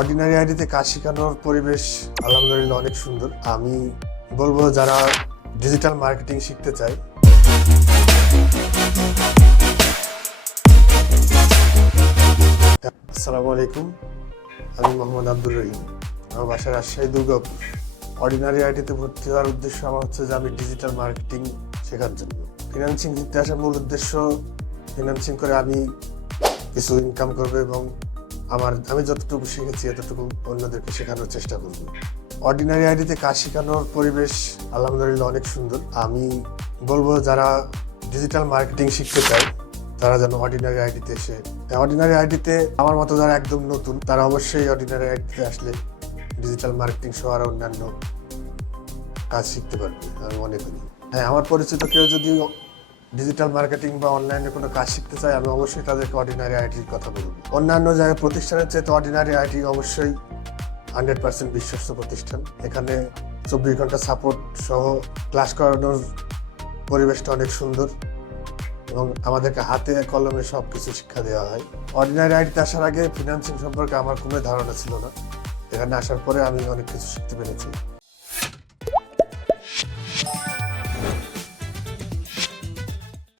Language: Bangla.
অর্ডিনারি আইডিতে কাজ শেখানোর পরিবেশ আলহামদুলিল্লাহ অনেক সুন্দর। আমি বলবো যারা ডিজিটাল মার্কেটিং শিখতে চায় আসসালামু আলাইকুম, আমি মোহাম্মদ আব্দুর রহিম। আমার বাসা রাজশাহী দুর্গাপুর। অর্ডিনারি আইডিতে ভর্তি হওয়ার উদ্দেশ্য আমার হচ্ছে যে আমি ডিজিটাল মার্কেটিং শেখার জন্য। ফিনান্সিং শিখতে আসার মূল উদ্দেশ্য ফিনান্সিং করে আমি কিছু ইনকাম করবো এবং আমি যতটুকু শিখেছি এতটুকু অন্যদেরকে শেখানোর চেষ্টা করব। অর্ডিনারি আইডিতে কাজ শেখানোর পরিবেশ আলহামদুলিল্লাহ অনেক সুন্দর। আমি বলবো যারা ডিজিটাল মার্কেটিং শিখতে চায় তারা যেন অর্ডিনারি আইডিতে এসে, অর্ডিনারি আইডিতে আমার মতো যারা একদম নতুন তারা অবশ্যই অর্ডিনারি আইডিতে আসলে ডিজিটাল মার্কেটিং সহ আর অন্যান্য কাজ শিখতে পারবে আমি মনে করি। হ্যাঁ, আমার পরিচিত কেউ যদি ডিজিটাল মার্কেটিং বা অনলাইনে কোনো কাজ শিখতে চায় আমি অবশ্যই তাদেরকে অর্ডিনারি আইডির কথা বলবো। অন্যান্য জায়গায় প্রতিষ্ঠানের চেয়ে অর্ডিনারি আইডি অবশ্যই 100% বিশ্বস্ত প্রতিষ্ঠান। এখানে 24 ঘন্টা সাপোর্ট সহ ক্লাস করানোর পরিবেশটা অনেক সুন্দর এবং আমাদেরকে হাতে কলমে সব কিছু শিক্ষা দেওয়া হয়। অর্ডিনারি আইডিতে আসার আগে ফিনান্সিং সম্পর্কে আমার কোনো ধারণা ছিল না। এখানে আসার পরে আমি অনেক কিছু শিখতে পেরেছি।